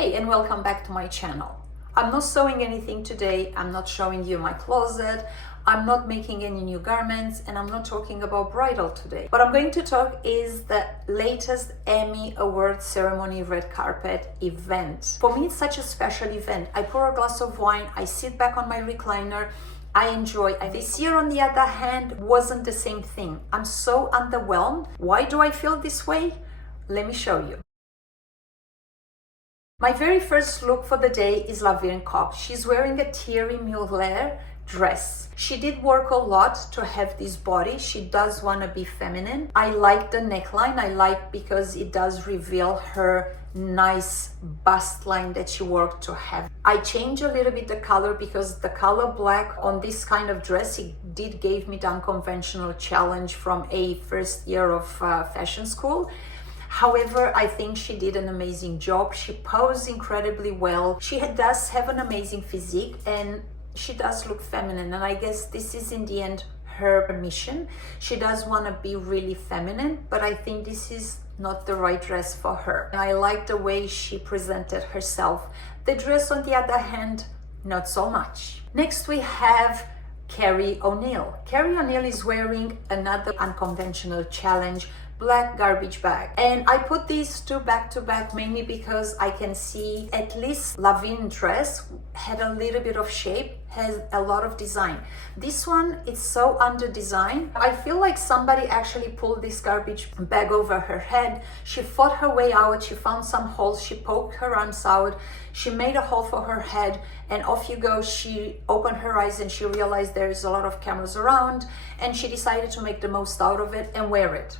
Hey, and welcome back to my channel. I'm not sewing anything today. I'm not showing you my closet. I'm not making any new garments, and I'm not talking about bridal today. What I'm going to talk is the latest Emmy Award ceremony red carpet event. For me, it's such a special event. I pour a glass of wine, I sit back on my recliner, I enjoy. This year, on the other hand, wasn't the same thing. I'm so underwhelmed. Why do I feel this way? Let me show you. My very first look for the day is Laverne Cox. She's wearing a Thierry Mugler dress. She did work a lot to have this body. She does want to be feminine. I like the neckline. I like because it does reveal her nice bust line that she worked to have. I changed a little bit the color because the color black on this kind of dress, it did give me the unconventional challenge from a first year of fashion school. However, I think she did an amazing job. She posed incredibly well. She does have an amazing physique and she does look feminine. And I guess this is in the end her mission. She does want to be really feminine, but I think this is not the right dress for her. I like the way she presented herself. The dress, on the other hand, not so much. Next, we have Carrie O'Neill. Carrie O'Neill is wearing another unconventional challenge, black garbage bag, and I put these two back to back mainly because I can see at least Laverne dress had a little bit of shape, has a lot of design. This one is so under design. I feel like somebody actually pulled this garbage bag over her head. She fought her way out. She found some holes. She poked her arms out. She made a hole for her head, and off you go. She opened her eyes and she realized there is a lot of cameras around, and she decided to make the most out of it and wear it.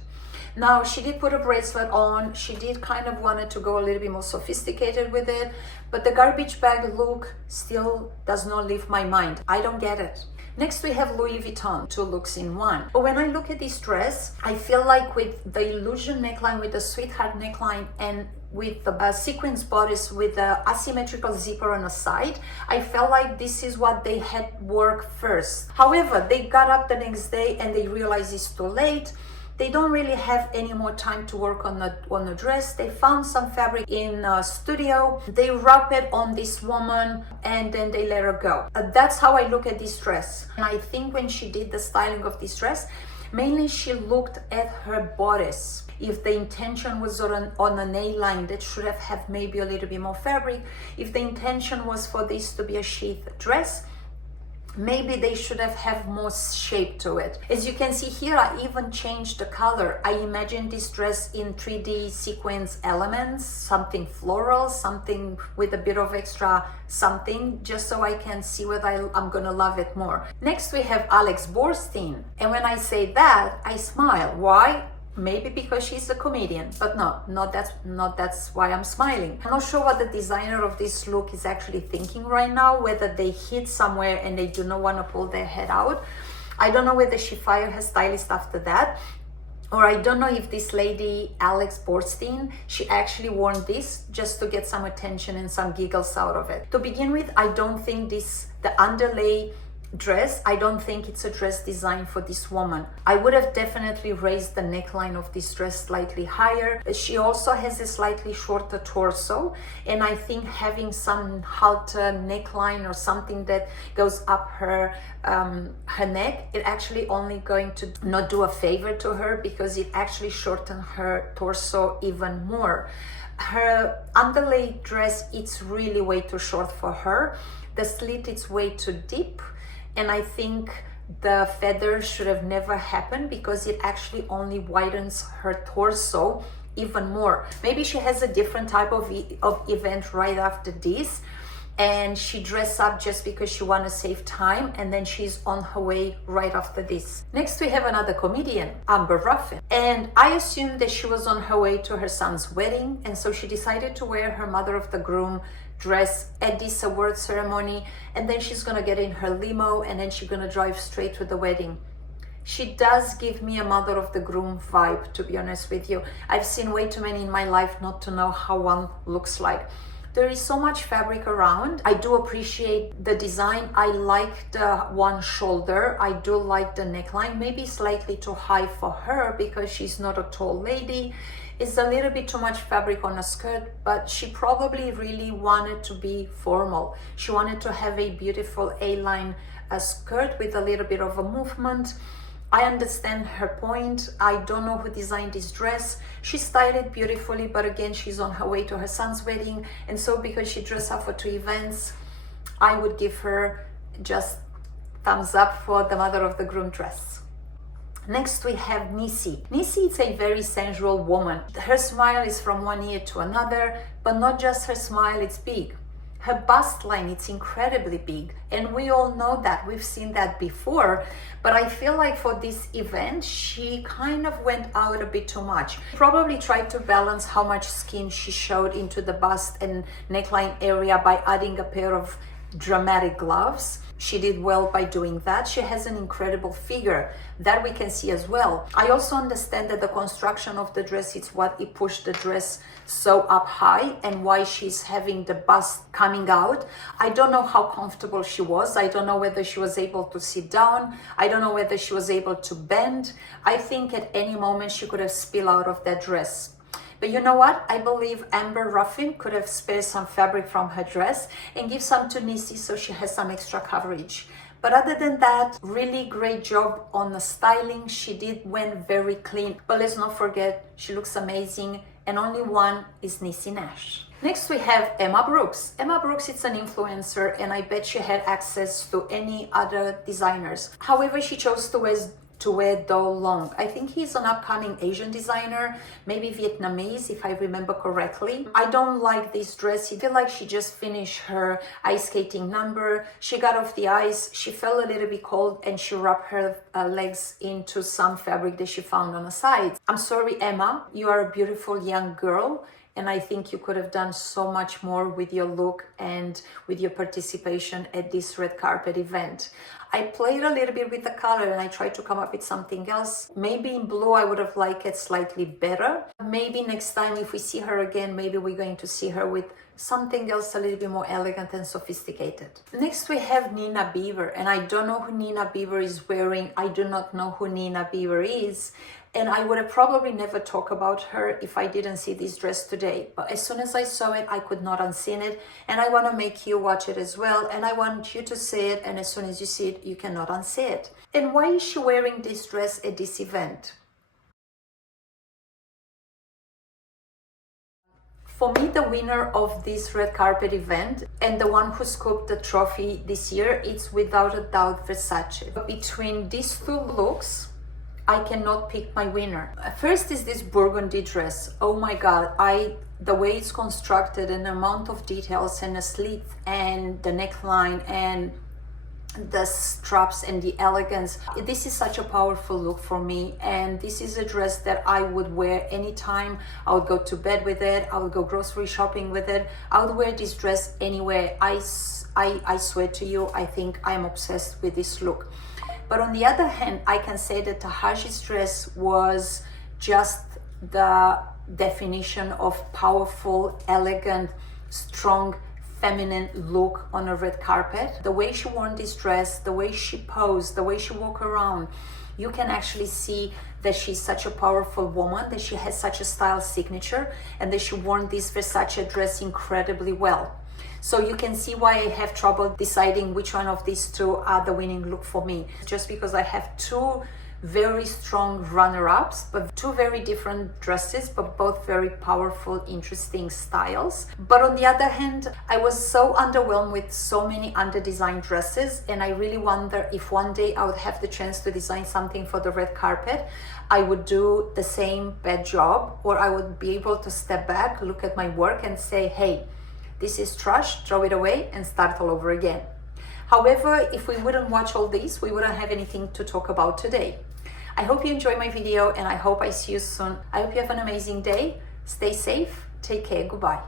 Now, she did put a bracelet on. She did kind of wanted to go a little bit more sophisticated with it, but the garbage bag look still does not leave my mind. I don't get it. Next, we have Louis Vuitton, two looks in one. But when I look at this dress, I feel like with the illusion neckline, with the sweetheart neckline, and with the sequins bodice with the asymmetrical zipper on the side, I felt like this is what they had worked first. However, they got up the next day and they realized it's too late. They don't really have any more time to work on the dress. They found some fabric in a studio. They wrap it on this woman and then they let her go. That's how I look at this dress. And I think when she did the styling of this dress, mainly she looked at her bodice. If the intention was on an A-line, that should have had maybe a little bit more fabric. If the intention was for this to be a sheath dress, maybe they should have more shape to it. As you can see here, I even changed the color. I imagined this dress in 3D sequence elements, something floral, something with a bit of extra something, just so I can see whether I'm gonna love it more. Next, we have Alex Borstein. And when I say that, I smile. Why? Maybe because she's a comedian, but not that's why I'm smiling. I'm not sure what the designer of this look is actually thinking right now, whether they hit somewhere and they do not want to pull their head out. I don't know whether she fired her stylist after that, or I don't know if this lady, Alex Borstein, she actually worn this just to get some attention and some giggles out of it. To begin with, I don't think the underlay dress, I don't think it's a dress designed for this woman. I would have definitely raised the neckline of this dress slightly higher. She also has a slightly shorter torso, and I think having some halter neckline or something that goes up her neck, it actually only going to not do a favor to her because it actually shortened her torso even more. Her underlay dress, it's really way too short for her. The slit is way too deep. And I think the feather should have never happened because it actually only widens her torso even more. Maybe she has a different type of event right after this, and she dressed up just because she wants to save time, and then she's on her way right after this. Next, we have another comedian, Amber Ruffin. And I assumed that she was on her way to her son's wedding, and so she decided to wear her mother of the groom dress at this award ceremony, and then she's gonna get in her limo and then she's gonna drive straight to the wedding. She does give me a mother of the groom vibe, to be honest with you. I've seen way too many in my life not to know how one looks like. There is so much fabric around. I do appreciate the design. I like the one shoulder. I do like the neckline, maybe slightly too high for her because she's not a tall lady. It's a little bit too much fabric on a skirt, but she probably really wanted to be formal. She wanted to have a beautiful A-line skirt with a little bit of a movement. I understand her point. I don't know who designed this dress. She styled it beautifully, but again, she's on her way to her son's wedding. And so because she dressed up for 2 events, I would give her just thumbs up for the mother of the groom dress. Next we have Nisi. Nisi is a very sensual woman. Her smile is from one ear to another, but not just her smile, it's big. Her bust line, it's incredibly big, and we all know that. We've seen that before, but I feel like for this event, she kind of went out a bit too much. Probably tried to balance how much skin she showed into the bust and neckline area by adding a pair of dramatic gloves. She did well by doing that. She has an incredible figure that we can see as well. I also understand that the construction of the dress is what it pushed the dress so up high and why she's having the bust coming out. I don't know how comfortable she was. I don't know whether she was able to sit down. I don't know whether she was able to bend. I think at any moment she could have spilled out of that dress. But you know what? I believe Amber Ruffin could have spared some fabric from her dress and give some to Nisi so she has some extra coverage. But other than that, really great job on the styling. She went very clean. But let's not forget, she looks amazing. And only one is Niecy Nash. Next we have Emma Brooks. Emma Brooks is an influencer and I bet she had access to any other designers. However, she chose to wear Do Long. I think he's an upcoming Asian designer, maybe Vietnamese if I remember correctly. I don't like this dress. I feel like she just finished her ice skating number. She got off the ice, she felt a little bit cold and she wrapped her legs into some fabric that she found on the side. I'm sorry, Emma, you are a beautiful young girl and I think you could have done so much more with your look and with your participation at this red carpet event. I played a little bit with the color and I tried to come up with something else. Maybe in blue I would have liked it slightly better. Maybe next time if we see her again, maybe we're going to see her with something else a little bit more elegant and sophisticated. Next we have Nina Beaver, and I don't know who Nina Beaver is wearing. I do not know who Nina Beaver is. And I would have probably never talked about her if I didn't see this dress today. But as soon as I saw it, I could not unseen it. And I want to make you watch it as well. And I want you to see it. And as soon as you see it, you cannot unsee it. And why is she wearing this dress at this event? For me, the winner of this red carpet event and the one who scooped the trophy this year, it's without a doubt Versace. But between these two looks, I cannot pick my winner. First is this burgundy dress. Oh my God, the way it's constructed and the amount of details and the slit and the neckline and the straps and the elegance. This is such a powerful look for me, and this is a dress that I would wear anytime. I would go to bed with it. I would go grocery shopping with it. I would wear this dress anywhere. I swear to you, I think I'm obsessed with this look. But on the other hand, I can say that Tahaji's dress was just the definition of powerful, elegant, strong, feminine look on a red carpet. The way she wore this dress, the way she posed, the way she walked around, you can actually see that she's such a powerful woman, that she has such a style signature, and that she wore this Versace dress incredibly well. So you can see why I have trouble deciding which one of these two are the winning look for me. Just because I have two very strong runner-ups, but two very different dresses, but both very powerful, interesting styles. But on the other hand, I was so underwhelmed with so many under-designed dresses, and I really wonder if one day I would have the chance to design something for the red carpet, I would do the same bad job, or I would be able to step back, look at my work and say, hey, this is trash, throw it away and start all over again. However, if we wouldn't watch all this, we wouldn't have anything to talk about today. I hope you enjoyed my video and I hope I see you soon. I hope you have an amazing day. Stay safe. Take care. Goodbye.